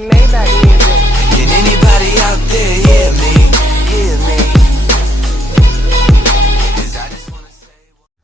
Maybach music. Can anybody out there hear me? Hear me? 'Cause I just wanna say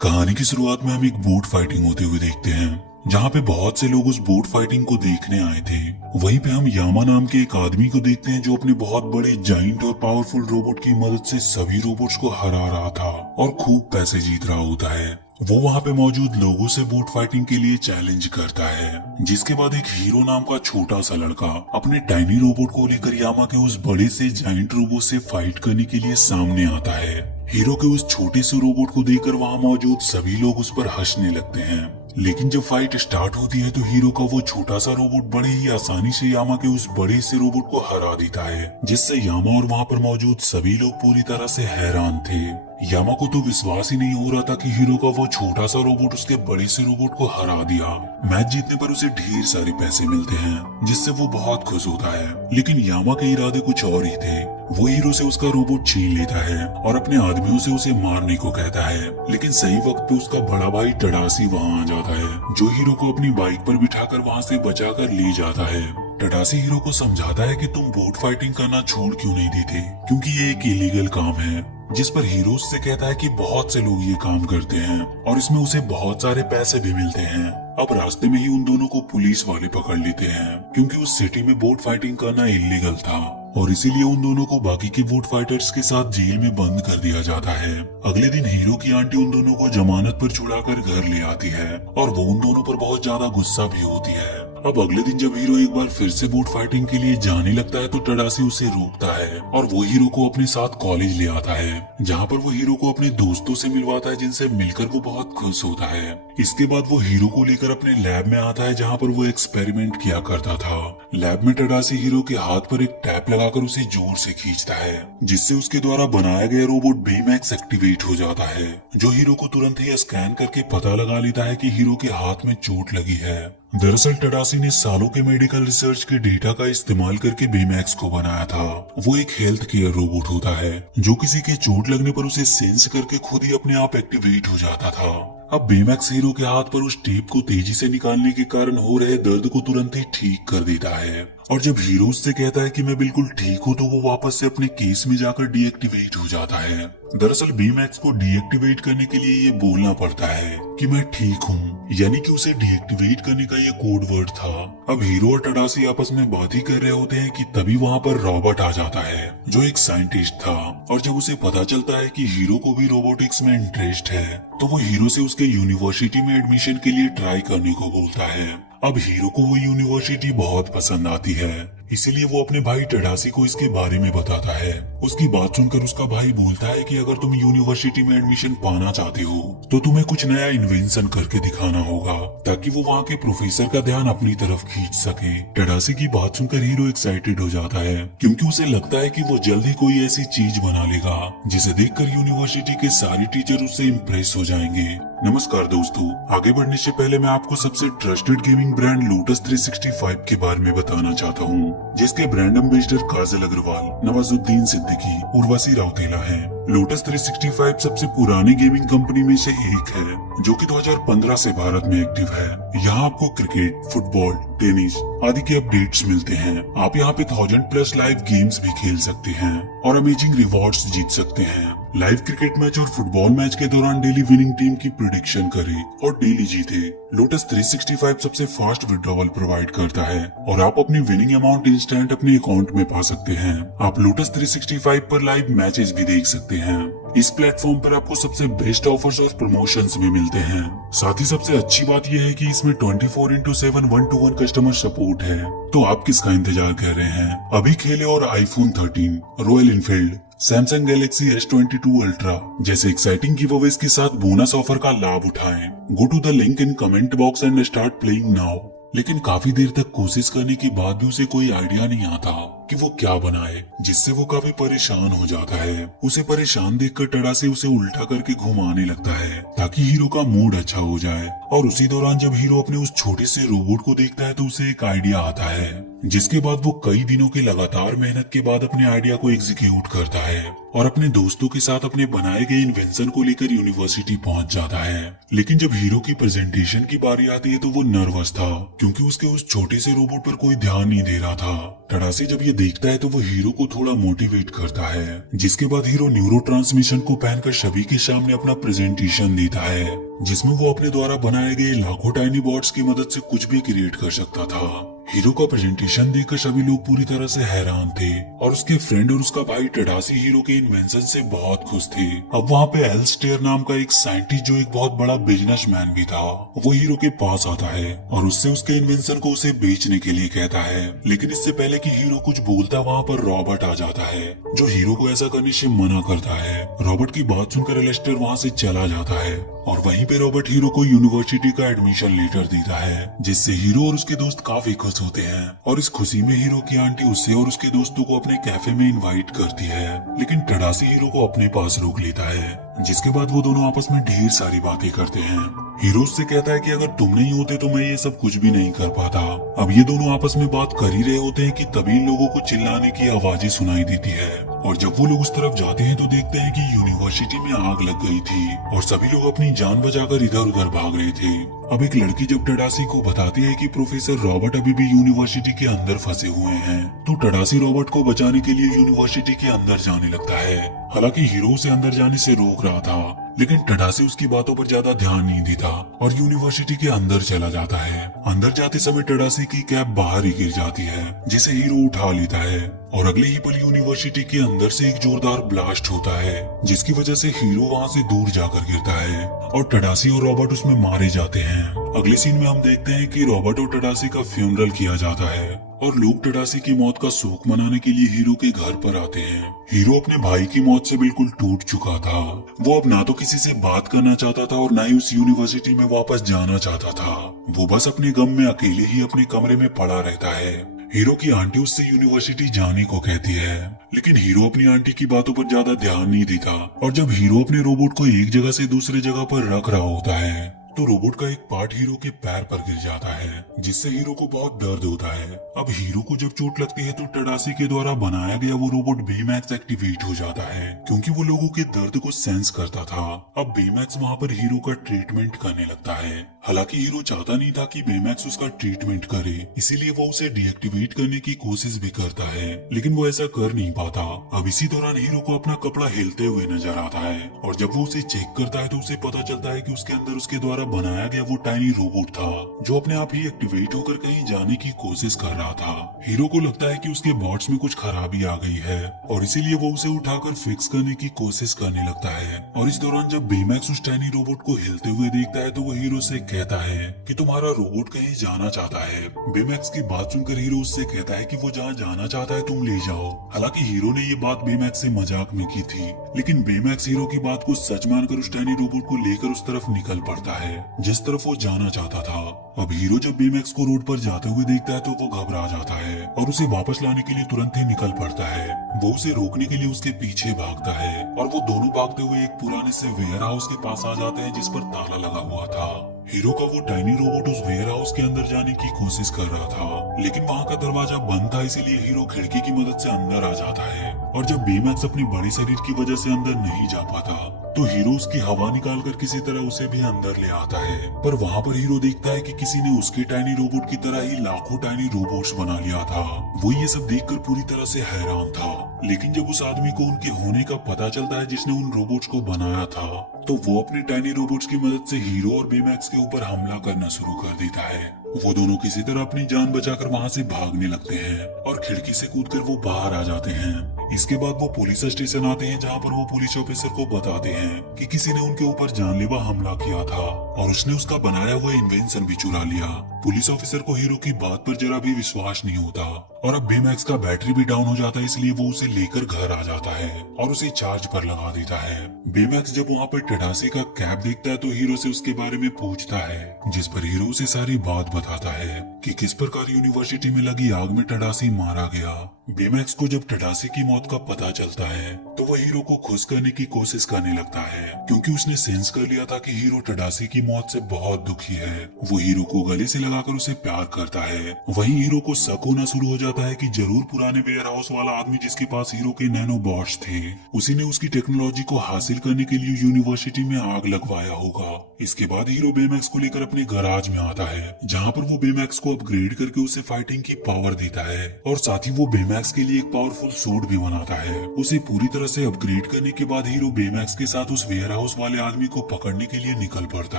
कहानी की शुरुआत में हम एक बोट फाइटिंग होते हुए देखते हैं, जहाँ पे बहुत से लोग उस बोट फाइटिंग को देखने आए थे। वहीं पे हम यामा नाम के एक आदमी को देखते हैं जो अपने बहुत बड़े जाइंट और पावरफुल रोबोट की मदद से सभी रोबोट्स को हरा रहा था और खूब पैसे जीत रहा होता है। वो वहाँ पे मौजूद लोगों से बोट फाइटिंग के लिए चैलेंज करता है, जिसके बाद एक हीरो नाम का छोटा सा लड़का अपने टाइनी रोबोट को लेकर यामा के उस बड़े से जाइंट रोबोट से फाइट करने के लिए सामने आता है। हीरो के उस छोटे से रोबोट को देखकर वहाँ मौजूद सभी लोग उस पर हंसने लगते हैं, लेकिन जब फाइट स्टार्ट होती है तो हीरो का वो छोटा सा रोबोट बड़े ही आसानी से यामा के उस बड़े से रोबोट को हरा देता है, जिससे यामा और वहाँ पर मौजूद सभी लोग पूरी तरह से हैरान थे। यामा को तो विश्वास ही नहीं हो रहा था कि हीरो का वो छोटा सा रोबोट उसके बड़े से रोबोट को हरा दिया। मैच जीतने पर उसे ढेर सारे पैसे मिलते हैं, जिससे वो बहुत खुश होता है, लेकिन यामा के इरादे कुछ और ही थे। वो हीरो से उसका रोबोट छीन लेता है और अपने आदमियों से उसे मारने को कहता है, लेकिन सही वक्त पे उसका बड़ा भाई टडासी वहाँ आ जाता है, जो हीरो को अपनी बाइक पर बिठाकर वहाँ से बचाकर ले जाता है। टडासी हीरो को समझाता है कि तुम बोट फाइटिंग करना छोड़ क्यों नहीं देते, क्योंकि ये एक इलीगल काम है। जिस पर हीरो उससे कहता है कि बहुत से लोग ये काम करते हैं और इसमें उसे बहुत सारे पैसे भी मिलते हैं। अब रास्ते में ही उन दोनों को पुलिस वाले पकड़ लेते हैं, क्योंकि उस सिटी में बोट फाइटिंग करना इलीगल था और इसीलिए उन दोनों को बाकी के बोट फाइटर्स के साथ जेल में बंद कर दिया जाता है। अगले दिन हीरो की आंटी उन दोनों को जमानत पर छुड़ाकर घर ले आती है और वो उन दोनों पर बहुत ज्यादा गुस्सा भी होती है। अब अगले दिन जब हीरो एक बार फिर से बोट फाइटिंग के लिए जाने लगता है तो टडासी उसे रोकता है और वो हीरो को अपने साथ कॉलेज ले आता है, जहाँ पर वो हीरो को अपने दोस्तों से मिलवाता है, जिनसे मिलकर वो बहुत खुश होता है। इसके बाद वो हीरो को लेकर अपने लैब में आता है, जहाँ पर वो एक्सपेरिमेंट किया करता था। लैब में टडासी हीरो के हाथ पर एक टैप लगाकर उसे जोर से खींचता है, जिससे उसके द्वारा बनाया गया रोबोट बेमैक्स एक्टिवेट हो जाता है, जो हीरो को तुरंत ही स्कैन करके पता लगा लेता है कि हीरो के हाथ में चोट लगी है। दरअसल टडासी ने सालों के मेडिकल रिसर्च के डेटा का इस्तेमाल करके बेमैक्स को बनाया था। वो एक हेल्थ केयर रोबोट होता है जो किसी के चोट लगने पर उसे सेंस करके खुद ही अपने आप एक्टिवेट हो जाता था। अब बेमैक्स हीरो के हाथ पर उस टेप को तेजी से निकालने के कारण हो रहे दर्द को तुरंत ही ठीक कर देता है, और जब हीरो उससे कहता है कि मैं बिल्कुल ठीक हूँ तो वो वापस से अपने केस में जाकर डीएक्टिवेट हो जाता है। दरअसल बेमैक्स को डीएक्टिवेट करने के लिए ये बोलना पड़ता है कि मैं ठीक हूँ, यानी कि उसे डीएक्टिवेट करने का ये कोड वर्ड था। अब हीरो और टडासी आपस में बात ही कर रहे होते हैं कि तभी वहाँ पर रॉबर्ट आ जाता है, जो एक साइंटिस्ट था, और जब उसे पता चलता है कि हीरो को भी रोबोटिक्स में इंटरेस्ट है तो वो हीरो से उसके यूनिवर्सिटी में एडमिशन के लिए ट्राई करने को बोलता है। अब हीरो को वो यूनिवर्सिटी बहुत पसंद आती है, इसीलिए वो अपने भाई टडासी को इसके बारे में बताता है। उसकी बात सुनकर उसका भाई बोलता है कि अगर तुम यूनिवर्सिटी में एडमिशन पाना चाहते हो तो तुम्हें कुछ नया इन्वेंशन करके दिखाना होगा, ताकि वो वहाँ के प्रोफेसर का ध्यान अपनी तरफ खींच सके। टडासी की बात सुनकर हीरो एक्साइटेड हो जाता है, क्योंकि उसे लगता है कि वो जल्द ही कोई ऐसी चीज बना लेगा जिसे देखकर यूनिवर्सिटी के सारे टीचर उससे इम्प्रेस हो जाएंगे। नमस्कार दोस्तों, आगे बढ़ने से पहले मैं आपको सबसे ट्रस्टेड गेमिंग ब्रांड लोटस 365 के बारे में बताना चाहता हूँ, जिसके ब्रांड एम्बेसडर काजल अग्रवाल, नवाजुद्दीन सिद्दीकी, उर्वशी राउतेला है। लोटस 365 सबसे पुरानी गेमिंग कंपनी में से एक है, जो कि 2015 से भारत में एक्टिव है। यहाँ आपको क्रिकेट, फुटबॉल, टेनिस आदि के अपडेट्स मिलते हैं। आप यहाँ पे 1000+ लाइव गेम्स भी खेल सकते हैं और अमेजिंग रिवॉर्ड्स जीत सकते हैं। लाइव क्रिकेट मैच और फुटबॉल मैच के दौरान डेली विनिंग टीम की प्रेडिक्शन करें और डेली जीते। लोटस 365 सबसे फास्ट विड्रॉवल प्रोवाइड करता है और आप अपनी विनिंग अमाउंट इंस्टेंट अपने अकाउंट में पा सकते हैं। आप लोटस 365 पर लाइव मैचेस भी देख सकते हैं। इस प्लेटफॉर्म पर आपको सबसे बेस्ट ऑफर्स और प्रमोशंस भी मिलते हैं। साथ ही सबसे अच्छी बात यह है कि इसमें 24/7 1-to-1 कस्टमर सपोर्ट है। तो आप किसका इंतजार कर रहे हैं? अभी खेले और iPhone 13, Royal Enfield, Samsung Galaxy S22 Ultra जैसे एक्साइटिंग गिवअवेज के साथ बोनस ऑफर का लाभ उठाएं। Go to the link in comment box and start playing now. लेकिन काफी देर तक कोशिश करने के बाद भी उसे कोई आइडिया नहीं आता। कि वो क्या बनाए, जिससे वो काफी परेशान हो जाता है। उसे परेशान देखकर टडासी उसे उल्टा करके घुमाने लगता है ताकि हीरो का मूड अच्छा हो जाए। और उसी दौरान जब हीरो अपने उस छोटे से रोबोट को देखता है तो उसे एक आइडिया आता है, जिसके बाद वो कई दिनों की लगातार मेहनत के बाद अपने आइडिया को एग्जीक्यूट करता है और अपने दोस्तों के साथ अपने बनाए गए इन्वेंशन को लेकर यूनिवर्सिटी पहुंच जाता है। लेकिन जब हीरो की प्रेजेंटेशन की बारी आती है तो वो नर्वस था, क्योंकि उसके उस छोटे से रोबोट पर कोई ध्यान नहीं दे रहा था। टडासी जब ये देखता है तो वो हीरो को थोड़ा मोटिवेट करता है, जिसके बाद हीरो न्यूरो ट्रांसमिशन को पहनकर सभी के सामने अपना प्रेजेंटेशन देता है, जिसमें वो अपने द्वारा बनाए गए लाखों टाइनी बॉट्स की मदद से कुछ भी क्रिएट कर सकता था। हीरो का प्रेजेंटेशन देखकर सभी लोग पूरी तरह से हैरान थे और उसके फ्रेंड और उसका भाई टडासी हीरो के इन्वेंशन से बहुत खुश थे। अब वहाँ पे एल्स्टेयर नाम का एक साइंटिस्ट जो एक बहुत बड़ा बिजनेसमैन भी था, वो हीरो के पास आता है और उससे उसके इन्वेंशन को उसे बेचने के लिए कहता है। लेकिन इससे पहले कि हीरो कुछ बोलता वहाँ पर रॉबर्ट आ जाता है, जो हीरो को ऐसा करने से मना करता है। रॉबर्ट की बात सुनकर एल्स्टेयर वहाँ से चला जाता है और वहीं पे रॉबर्ट हीरो को यूनिवर्सिटी का एडमिशन लेटर देता है, जिससे हीरो और उसके दोस्त काफी खुश होते हैं। और इस खुशी में हीरो की आंटी उससे और उसके दोस्तों को अपने कैफे में इनवाइट करती है, लेकिन टडासी हीरो को अपने पास रोक लेता है, जिसके बाद वो दोनों आपस में ढेर सारी बातें करते हैं। हीरो उससे कहता है कि अगर तुम नहीं होते तो मैं ये सब कुछ भी नहीं कर पाता। अब ये दोनों आपस में बात कर ही रहे होते हैं कि तभी इन लोगों को चिल्लाने की आवाजें सुनाई देती है और जब वो लोग उस तरफ जाते हैं तो देखते हैं कि यूनिवर्सिटी में आग लग गई थी और सभी लोग अपनी जान बचाकर इधर उधर भाग रहे थे। अब एक लड़की जब टडासी को बताती है कि प्रोफेसर रॉबर्ट अभी भी यूनिवर्सिटी के अंदर फंसे हुए हैं, तो टडासी रॉबर्ट को बचाने के लिए यूनिवर्सिटी के अंदर जाने लगता है। हालांकि हीरो उसे अंदर जाने से रोक रहा था, लेकिन टडासी उसकी बातों पर ज्यादा ध्यान नहीं देता और यूनिवर्सिटी के अंदर चला जाता है। अंदर जाते समय टडासी की कैप बाहर ही गिर जाती है, जिसे हीरो उठा लेता है और अगले ही पल यूनिवर्सिटी के अंदर से एक जोरदार ब्लास्ट होता है, जिसकी वजह से हीरो वहां से दूर जाकर गिरता है और टडासी और रॉबर्ट उसमें मारे जाते हैं। अगले सीन में हम देखते हैं कि रॉबर्ट और टडासी का फ्यूनरल किया जाता है और लोग टडासी की मौत का शोक मनाने के लिए हीरो के घर पर आते हैं। हीरो अपने भाई की मौत से बिल्कुल टूट चुका था। वो अब ना तो किसी से बात करना चाहता था और ना ही उस यूनिवर्सिटी में वापस जाना चाहता था। वो बस अपने गम में अकेले ही अपने कमरे में पड़ा रहता है। हीरो की आंटी उससे यूनिवर्सिटी जाने को कहती है, लेकिन हीरो अपनी आंटी की बातों पर ज्यादा ध्यान नहीं देता और जब हीरो अपने रोबोट को एक जगह से दूसरी जगह पर रख रहा होता है तो रोबोट का एक पार्ट हीरो के पैर पर गिर जाता है, जिससे हीरो को बहुत दर्द होता है। अब हीरो को जब चोट लगती है तो टडासी के द्वारा बनाया गया वो रोबोट बेमैक्स एक्टिवेट हो जाता है, क्योंकि वो लोगों के दर्द को सेंस करता था। अब बेमैक्स वहाँ पर हीरो का ट्रीटमेंट करने लगता है। हालांकि हीरो चाहता नहीं था कि बेमैक्स उसका ट्रीटमेंट करे, इसीलिए वो उसे डीएक्टिवेट करने की कोशिश भी करता है, लेकिन वो ऐसा कर नहीं पाता। अब इसी दौरान हीरो को अपना कपड़ा हिलते हुए नजर आता है और जब वो उसे चेक करता है तो उसे पता चलता है कि उसके अंदर उसके द्वारा बनाया गया वो टाइनी रोबोट था, जो अपने आप ही एक्टिवेट होकर कहीं जाने की कोशिश कर रहा था। हीरो को लगता है कि उसके बॉट्स में कुछ खराबी आ गई है और इसीलिए वो उसे उठाकर फिक्स करने की कोशिश करने लगता है। और इस दौरान जब बेमैक्स उस टाइनी रोबोट को हिलते हुए देखता है तो वो हीरो से कहता है कि तुम्हारा रोबोट कहीं जाना चाहता है। बेमैक्स की बात सुनकर हीरो उससे कहता है कि वो जहाँ जाना चाहता है तुम ले जाओ। हालांकि हीरो ने ये बात बेमैक्स से मजाक में की थी, लेकिन बेमैक्स हीरो की बात को सच मानकर उस टाइनी रोबोट को लेकर उस तरफ निकल पड़ता है जिस तरफ वो जाना चाहता था। अब हीरो जब बेमैक्स को रोड पर जाते हुए देखता है तो वो घबरा जाता है और उसे वापस लाने के लिए तुरंत ही निकल पड़ता है। वो उसे रोकने के लिए उसके पीछे भागता है और वो दोनों भागते हुए एक पुराने से वेयर हाउस के पास आ जाते हैं जिस पर ताला लगा हुआ था। हीरो का वो टाइनी रोबोट उस वेयर हाउस के अंदर जाने की कोशिश कर रहा था, लेकिन वहाँ का दरवाजा बंद था, इसीलिए हीरो खिड़की की मदद से अंदर आ जाता है। और जब बेमैक्स अपने बड़े शरीर की वजह से अंदर नहीं जा पाता तो हीरो उसकी हवा निकालकर किसी तरह उसे भी अंदर ले आता है। पर वहाँ पर हीरो देखता है कि किसी ने उसके टाइनी रोबोट की तरह ही लाखों टाइनी रोबोट्स बना लिया था। वो ये सब देखकर पूरी तरह से हैरान था, लेकिन जब उस आदमी को उनके होने का पता चलता है जिसने उन रोबोट्स को बनाया था, तो वो अपने टाइनी रोबोट्स की मदद से हीरो और बेमैक्स के ऊपर हमला करना शुरू कर देता है। वो दोनों किसी तरह अपनी जान बचाकर वहाँ से भागने लगते हैं और खिड़की से कूदकर वो बाहर आ जाते हैं। इसके बाद वो पुलिस स्टेशन आते हैं जहाँ पर वो पुलिस ऑफिसर को बताते हैं कि किसी ने उनके ऊपर जानलेवा हमला किया था और उसने उसका बनाया हुआ इन्वेंशन भी चुरा लिया। पुलिस ऑफिसर को हीरो की बात पर जरा भी विश्वास नहीं होता और अब बेमैक्स का बैटरी भी डाउन हो जाता है, इसलिए वो उसे लेकर घर आ जाता है और उसे चार्ज पर लगा देता है। बेमैक्स जब वहाँ पर टडासे का कैप देखता है तो हीरो से उसके बारे में पूछता है, जिस पर हीरो उसे सारी बात बताता है कि किस प्रकार यूनिवर्सिटी में लगी आग में टडासी मारा गया। बेमैक्स को जब टडासे की मौत का पता चलता है तो वह हीरो को खुश करने की कोशिश करने लगता है, क्योंकि उसने सेंस कर लिया था कि हीरो टडासे की मौत से बहुत दुखी है। वो हीरो को गले से लगाकर उसे प्यार करता है। वहीं हीरो को शक होना शुरू हो जाता है कि जरूर पुराने वेयर हाउस वाला आदमी जिसके पास हीरो के नैनो बॉट्स थे, उसी ने उसकी टेक्नोलॉजी को हासिल करने के लिए यूनिवर्सिटी में आग लगवाया होगा। इसके बाद हीरो बेमैक्स को लेकर अपने गैराज में आता है, जहाँ पर वो बेमैक्स को अपग्रेड करके उसे फाइटिंग की पावर देता है और साथ ही वो बेमैक्स के लिए एक पावरफुल सूट भी बनाता है। उसे पूरी तरह से अपग्रेड करने के बाद हीरो बेमैक्स के साथ उस वेयर हाउस वाले आदमी को पकड़ने के लिए निकल पड़ता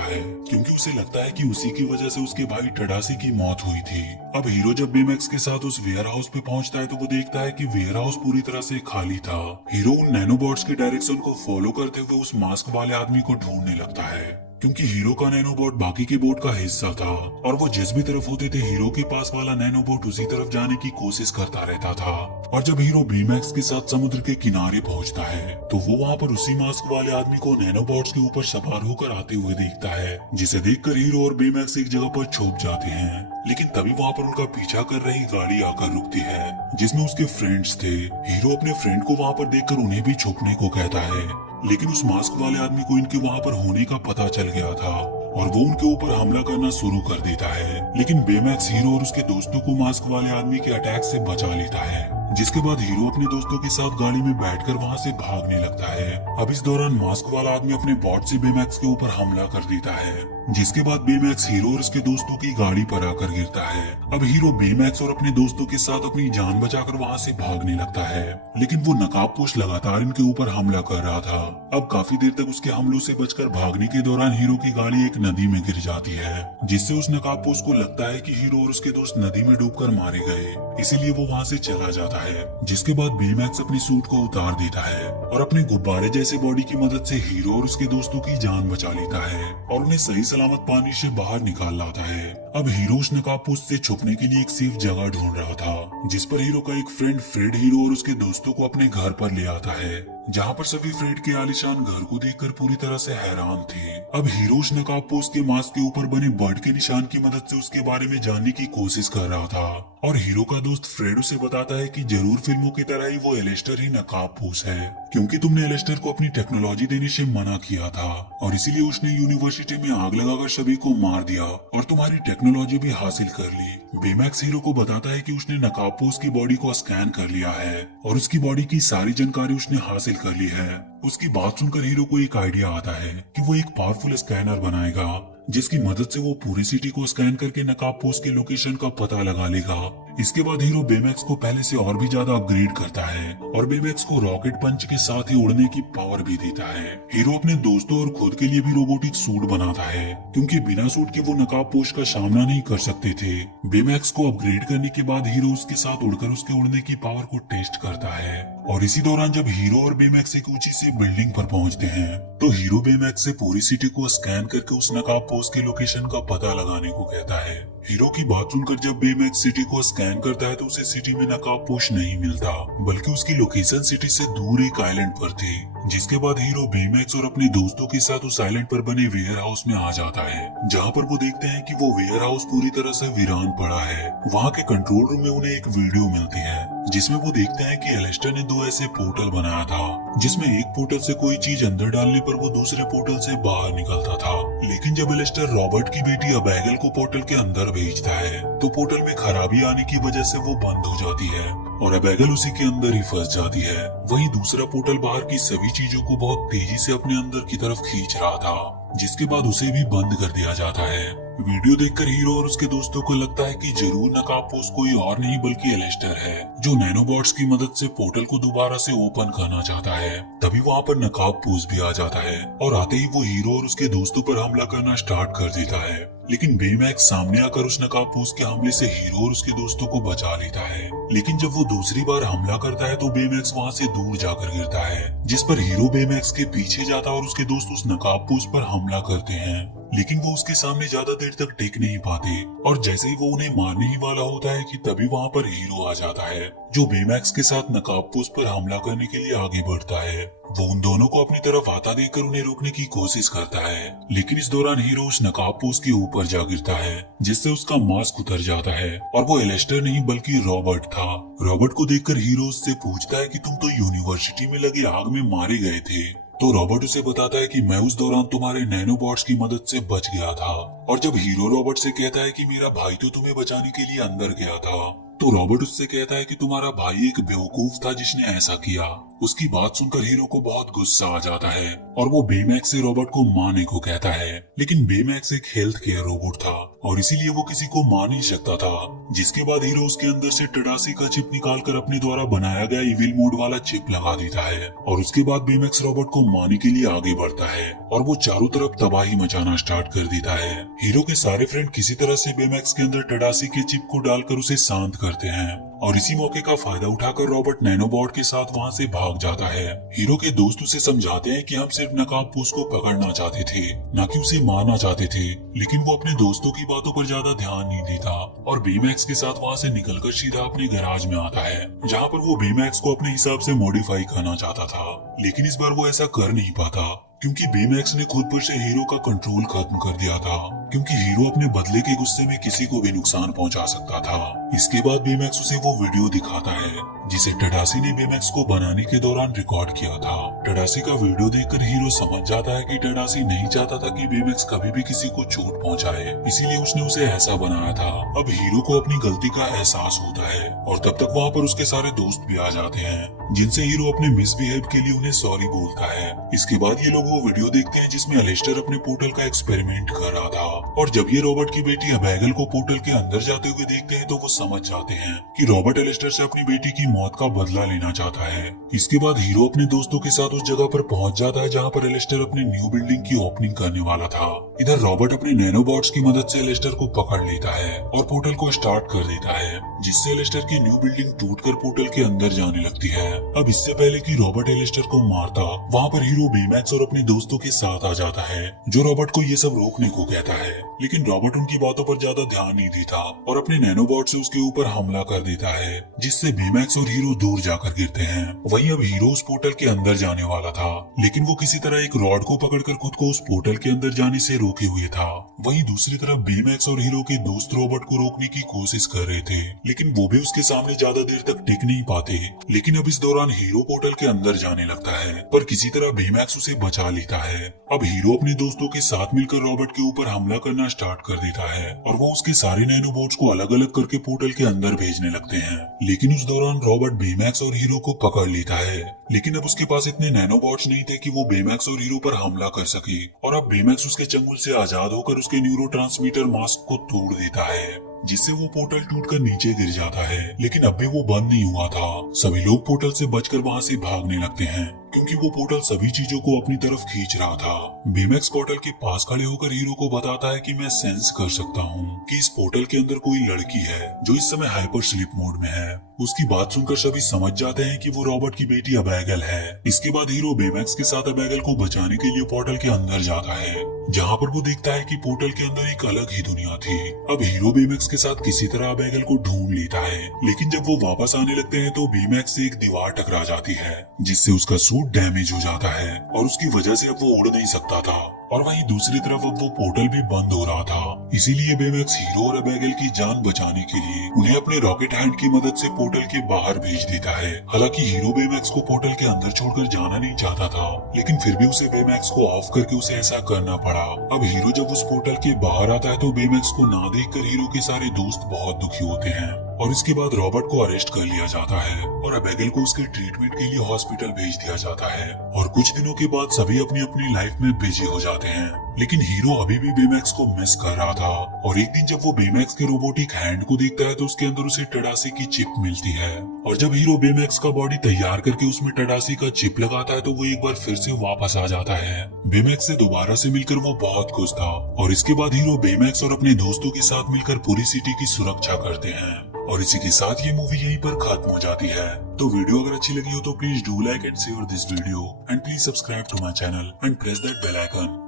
है, क्योंकि उसे लगता है कि उसी की वजह से उसके भाई टडासे की मौत हुई थी। अब हीरो जब बेमैक्स के साथ उस वेयर हाउस पे पहुंचता है तो वो देखता है कि वेयर हाउस पूरी तरह से खाली था। हीरो उन नैनोबॉट्स के डायरेक्शन को फॉलो करते हुए उस मास्क वाले आदमी को ढूंढने लगता है, क्योंकि हीरो का नैनोबॉट बाकी के बोट का हिस्सा था और वो जिस भी तरफ होते थे हीरो के पास वाला नैनोबॉट उसी तरफ जाने की कोशिश करता रहता था। और जब हीरो बेमैक्स के साथ समुद्र के किनारे पहुंचता है तो वो वहाँ पर उसी मास्क वाले आदमी को नैनोबॉट्स के ऊपर सवार होकर आते हुए देखता है, जिसे देखकर हीरो और बेमैक्स एक जगह पर छुप जाते हैं। लेकिन तभी वहाँ पर उनका पीछा कर रही गाड़ी आकर रुकती है, जिसमें उसके फ्रेंड्स थे। हीरो अपने फ्रेंड को वहाँ पर देखकर उन्हें भी छुपने को कहता है, लेकिन उस मास्क वाले आदमी को इनके वहाँ पर होने का पता चल गया था और वो उनके ऊपर हमला करना शुरू कर देता है। लेकिन बेमैक्स हीरो और उसके दोस्तों को मास्क वाले आदमी के अटैक से बचा लेता है, जिसके बाद हीरो अपने दोस्तों के साथ गाड़ी में बैठकर वहाँ से भागने लगता है। अब इस दौरान मास्क वाला आदमी अपने बॉट से बेमैक्स के ऊपर हमला कर देता है, जिसके बाद बेमैक्स हीरो और उसके दोस्तों की गाड़ी पर आकर गिरता है। अब हीरो बेमैक्स और अपने दोस्तों के साथ अपनी जान बचाकर वहाँ से भागने लगता है, लेकिन वो नकाबपोश लगातार इनके ऊपर हमला कर रहा था। अब काफी देर तक उसके हमलों से बचकर भागने के दौरान हीरो की गाड़ी एक नदी में गिर जाती है, जिससे उस नकाबपोश को लगता है कि हीरो और उसके दोस्त नदी में डूबकर मारे गए, इसीलिए वो वहाँ से चला जाता है। जिसके बाद बेमैक्स अपनी सूट को उतार देता है और अपने गुब्बारे जैसे बॉडी की मदद से हीरो और उसके दोस्तों की जान बचा लेता है और उन्हें सही सलामत पानी से बाहर निकाल लाता है। अब हीरो उस नकाबपोश से छुपने के लिए एक सेफ जगह ढूंढ रहा था, जिस पर हीरो का एक फ्रेंड फ्रेड हीरो और उसके दोस्तों को अपने घर पर ले आता है, जहाँ पर सभी फ्रेड के आलीशान घर को देखकर पूरी तरह से हैरान थे। अब हीरो उस नकाबपोश के मास्क के ऊपर बने बर्ड के निशान की मदद से उसके बारे में जानने की कोशिश कर रहा था और हीरो का दोस्त फ्रेड उसे बताता है कि जरूर फिल्मों की तरह ही वो एलेस्टर ही नकाबपोश है, क्योंकि तुमने एलेस्टर को अपनी टेक्नोलॉजी देने से मना किया था और इसीलिए उसने यूनिवर्सिटी में आग लगाकर सभी को मार दिया और तुम्हारी टेक्नोलॉजी भी हासिल कर ली। बेमैक्स हीरो को बताता है कि उसने नकाबपोश की बॉडी को स्कैन कर लिया है और उसकी बॉडी की सारी जानकारी उसने हासिल कर ली है। उसकी बात सुनकर हीरो को एक आइडिया आता है कि वो एक पावरफुल स्कैनर बनाएगा, जिसकी मदद से वो पूरी सिटी को स्कैन करके नकाबपोश के लोकेशन का पता लगा लेगा। इसके बाद हीरो बेमैक्स को पहले से और भी ज्यादा अपग्रेड करता है और बेमैक्स को रॉकेट पंच के साथ ही उड़ने की पावर भी देता है। हीरो अपने दोस्तों और खुद के लिए भी रोबोटिक सूट बनाता है, क्योंकि बिना सूट के वो नकाबपोश का सामना नहीं कर सकते थे। बेमैक्स को अपग्रेड करने के बाद हीरो उसके साथ उड़कर उसके उड़ने की पावर को टेस्ट करता है और इसी दौरान जब हीरो और बेमैक्स एक ऊंची सी बिल्डिंग पर पहुंचते हैं तो हीरो बेमैक्स से पूरी सिटी को स्कैन करके उस नकाबपोश के लोकेशन का पता लगाने को कहता है। हीरो की बात सुनकर जब बेमैक्स सिटी को स्कैन करता है तो उसे सिटी में नकाबपोश नहीं मिलता, बल्कि उसकी लोकेशन सिटी से दूर एक आइलैंड पर थी। जिसके बाद हीरो बेमैक्स और अपने दोस्तों के साथ उस आइलैंड पर बने वेयर हाउस में आ जाता है, जहाँ पर वो देखते हैं कि वो वेयर हाउस पूरी तरह से वीरान पड़ा है। वहाँ के कंट्रोल रूम में उन्हें एक वीडियो मिलती है, जिसमें वो देखते हैं कि एलेस्टर ने 2 ऐसे पोर्टल बनाया था, जिसमें एक पोर्टल से कोई चीज अंदर डालने पर वो दूसरे पोर्टल से बाहर निकलता था। लेकिन जब एलेस्टर रॉबर्ट की बेटी अबैगल को पोर्टल के अंदर भेजता है तो पोर्टल में खराबी आने की वजह से वो बंद हो जाती है और अबैगल उसी के अंदर ही फंस जाती है। वहीं दूसरा पोर्टल बाहर की सभी चीजों को बहुत तेजी से अपने अंदर की तरफ खींच रहा था, जिसके बाद उसे भी बंद कर दिया जाता है। वीडियो देखकर हीरो और उसके दोस्तों को लगता है कि जरूर नकाबपोश कोई और नहीं बल्कि एलेस्टर है, जो नैनोबॉट्स की मदद से पोर्टल को दोबारा से ओपन करना चाहता है। तभी वहाँ पर नकाबपोश भी आ जाता है और आते ही वो हीरो और उसके दोस्तों पर हमला करना स्टार्ट कर देता है। लेकिन बेमैक्स सामने आकर उस नकाबपोश के हमले से हीरो और उसके दोस्तों को बचा लेता है। लेकिन जब वो दूसरी बार हमला करता है तो बेमैक्स वहाँ से दूर जाकर गिरता है, जिस पर हीरो बेमैक्स के पीछे जाता है और उसके दोस्त उस नकाबपोश पर हमला करते हैं। लेकिन वो उसके सामने ज्यादा देर तक टिक नहीं पाते और जैसे ही वो उन्हें मारने ही वाला होता है कि तभी वहाँ पर हीरो आ जाता है, जो बेमैक्स के साथ नकाबपोश पर हमला करने के लिए आगे बढ़ता है। वो उन दोनों को अपनी तरफ आता देखकर उन्हें रोकने की कोशिश करता है, लेकिन इस दौरान हीरो उस नकाबपोश के ऊपर जा गिरता है, जिससे उसका मास्क उतर जाता है और वो एलेस्टर नहीं बल्कि रॉबर्ट था। रॉबर्ट को देखकर हीरो उससे पूछता है कि तुम तो यूनिवर्सिटी में लगी आग में मारे गए थे। तो रॉबर्ट उसे बताता है कि मैं उस दौरान तुम्हारे नैनोबॉट्स की मदद से बच गया था। और जब हीरो रॉबर्ट से कहता है कि मेरा भाई तो तुम्हें बचाने के लिए अंदर गया था, तो रॉबर्ट उससे कहता है कि तुम्हारा भाई एक बेवकूफ था जिसने ऐसा किया। उसकी बात सुनकर हीरो को बहुत गुस्सा आ जाता है और वो बेमैक्स से रॉबर्ट को मारने को कहता है, लेकिन बेमैक्स एक हेल्थ केयर रोबोट था और इसीलिए वो किसी को मार नहीं सकता था। जिसके बाद हीरो उसके अंदर से टडासी का चिप निकालकर अपने द्वारा बनाया गया इविल मोड वाला चिप लगा देता है और उसके बाद बेमैक्स रॉबर्ट को मारने के लिए आगे बढ़ता है और वो चारों तरफ तबाही मचाना स्टार्ट कर देता है। हीरो के सारे फ्रेंड किसी तरह से बेमैक्स के अंदर टडासी के चिप को डालकर उसे शांत करते हैं और इसी मौके का फायदा उठाकर रॉबर्ट नैनोबॉट के साथ वहाँ से भाग जाता है। हीरो के दोस्त उसे समझाते हैं कि हम सिर्फ नकाबपोश को पकड़ना चाहते थे, न कि उसे मारना चाहते थे, लेकिन वो अपने दोस्तों की बातों पर ज्यादा ध्यान नहीं देता और बेमैक्स के साथ वहाँ से निकलकर सीधा अपने गैराज में आता है, जहाँ पर वो बेमैक्स को अपने हिसाब से मॉडिफाई करना चाहता था। लेकिन इस बार वो ऐसा कर नहीं पाता क्योंकि बेमैक्स ने खुद पर से हीरो का कंट्रोल खत्म कर दिया था, क्योंकि हीरो अपने बदले के गुस्से में किसी को भी नुकसान पहुंचा सकता था। इसके बाद बेमैक्स उसे वो वीडियो दिखाता है जिसे टडासी ने बेमैक्स को बनाने के दौरान रिकॉर्ड किया था। टडासी का वीडियो देखकर हीरो समझ जाता है कि टडासी नहीं चाहता था कि बेमैक्स कभी भी किसी को चोट पहुंचाए, इसीलिए उसने उसे ऐसा बनाया था। अब हीरो को अपनी गलती का एहसास होता है और तब तक वहाँ पर उसके सारे दोस्त भी आ जाते हैं, जिनसे हीरो अपने मिसबिहेव के लिए उन्हें सॉरी बोलता है। इसके बाद ये लोग वो वीडियो देखते हैं जिसमें एलेस्टर अपने पोर्टल का एक्सपेरिमेंट कर रहा था और जब ये रॉबर्ट की बेटी अबैगल को पोर्टल के अंदर जाते हुए देखते हैं तो वो समझ जाते हैं कि रॉबर्ट एलेस्टर से अपनी बेटी की मौत का बदला लेना चाहता है। इसके बाद हीरो अपने दोस्तों के साथ उस जगह पर पहुंच जाता है जहां पर एलेस्टर अपने न्यू बिल्डिंग की ओपनिंग करने वाला था। इधर रॉबर्ट अपने नैनोबॉट्स की मदद से एलेस्टर को पकड़ लेता है और पोर्टल को स्टार्ट कर देता है, जिससे एलेस्टर की न्यू बिल्डिंग टूटकर पोर्टल के अंदर जाने लगती है। अब इससे पहले कि रॉबर्ट एलेस्टर को मारता, वहाँ पर हीरो बेमैक्स और अपने दोस्तों के साथ आ जाता है, जो रॉबर्ट को ये सब रोकने को कहता है, लेकिन रॉबर्ट उनकी बातों पर ज्यादा ध्यान नहीं देता और अपने नैनोबॉट से उसके ऊपर हमला कर देता है, जिससे बेमैक्स और हीरो दूर जाकर गिरते हैं। वहीं अब हीरो उस पोर्टल के अंदर जाने वाला था, लेकिन वो किसी तरह एक रॉड को पकड़कर खुद को उस पोर्टल के अंदर जाने से रोके हुए था। वहीं दूसरी तरफ बेमैक्स और हीरो के दोस्त रॉबर्ट को रोकने की कोशिश कर रहे थे, लेकिन वो भी उसके सामने ज्यादा देर तक टिक नहीं पाते। लेकिन अब इस दौरान हीरो पोर्टल के अंदर जाने लगता है, पर किसी तरह बेमैक्स उसे बचा लेता है। अब हीरो अपने दोस्तों के साथ मिलकर रॉबर्ट के ऊपर हमला करना स्टार्ट कर देता है और वो उसके सारे नैनोबॉट्स को अलग अलग करके पोर्टल के अंदर भेजने लगते हैं। लेकिन उस दौरान रॉबर्ट बेमैक्स और हीरो को पकड़ लेता है, लेकिन अब उसके पास इतने नैनोबॉट्स नहीं थे कि वो बेमैक्स और हीरो पर हमला कर सके और अब बेमैक्स उसके चंगुल से आजाद होकर उसके न्यूरोट्रांसमीटर मास्क को तोड़ देता है, जिससे वो पोर्टल टूटकर नीचे गिर जाता है। लेकिन अब भी वो बंद नहीं हुआ था। सभी लोग पोर्टल से बचकर वहाँ से भागने लगते हैं क्योंकि वो पोर्टल सभी चीजों को अपनी तरफ खींच रहा था। बेमैक्स पोर्टल के पास खड़े होकर हीरो को बताता है कि मैं सेंस कर सकता हूँ कि इस पोर्टल के अंदर कोई लड़की है जो इस समय हाइपर स्लीप मोड में है। उसकी बात सुनकर सभी समझ जाते हैं कि वो रॉबर्ट की बेटी अबैगल है। इसके बाद हीरो बेमैक्स के साथ अबैगल को बचाने के लिए पोर्टल के अंदर जाता है, जहाँ पर वो देखता है कि पोर्टल के अंदर एक अलग ही दुनिया थी। अब हीरो बेमैक्स के साथ किसी तरह अबैगल को ढूंढ लेता है, लेकिन जब वो वापस आने लगते हैं तो बेमैक्स से एक दीवार टकरा जाती है, जिससे उसका सूट डैमेज हो जाता है और उसकी वजह से अब वो उड़ नहीं सकता था। और वहीं दूसरी तरफ अब वो पोर्टल भी बंद हो रहा था। इसीलिए बेमैक्स हीरो और अबैगल की जान बचाने के लिए उन्हें अपने रॉकेट हैंड की मदद से पोर्टल के बाहर भेज देता है। हालांकि हीरो बेमैक्स को पोर्टल के अंदर छोड़कर जाना नहीं चाहता था, लेकिन फिर भी उसे बेमैक्स को ऑफ करके उसे ऐसा करना पड़ा। अब हीरो जब उस पोर्टल के बाहर आता है तो बेमैक्स को ना देखकर हीरो के सारे दोस्त बहुत दुखी होते हैं और इसके बाद रॉबर्ट को अरेस्ट कर लिया जाता है और अबैगल को उसके ट्रीटमेंट के लिए हॉस्पिटल भेज दिया जाता है। और कुछ दिनों के बाद सभी अपनी अपनी लाइफ में बिजी हो जाते हैं, लेकिन हीरो अभी भी बेमैक्स को मिस कर रहा था। और एक दिन जब वो बेमैक्स के रोबोटिक हैंड को देखता है तो उसके अंदर उसे टडासी की चिप मिलती है और जब हीरो बेमैक्स का बॉडी तैयार करके उसमें टडासी का चिप लगाता है तो वो एक बार फिर से वापस आ जाता है। बेमैक्स से दोबारा से मिलकर वो बहुत खुश था और इसके बाद हीरो बेमैक्स और अपने दोस्तों के साथ मिलकर पूरी सिटी की सुरक्षा करते हैं। और इसी के साथ ये मूवी यहीं पर खत्म हो जाती है। तो वीडियो अगर अच्छी लगी हो तो please do like and share this video and please subscribe to my channel and press that bell icon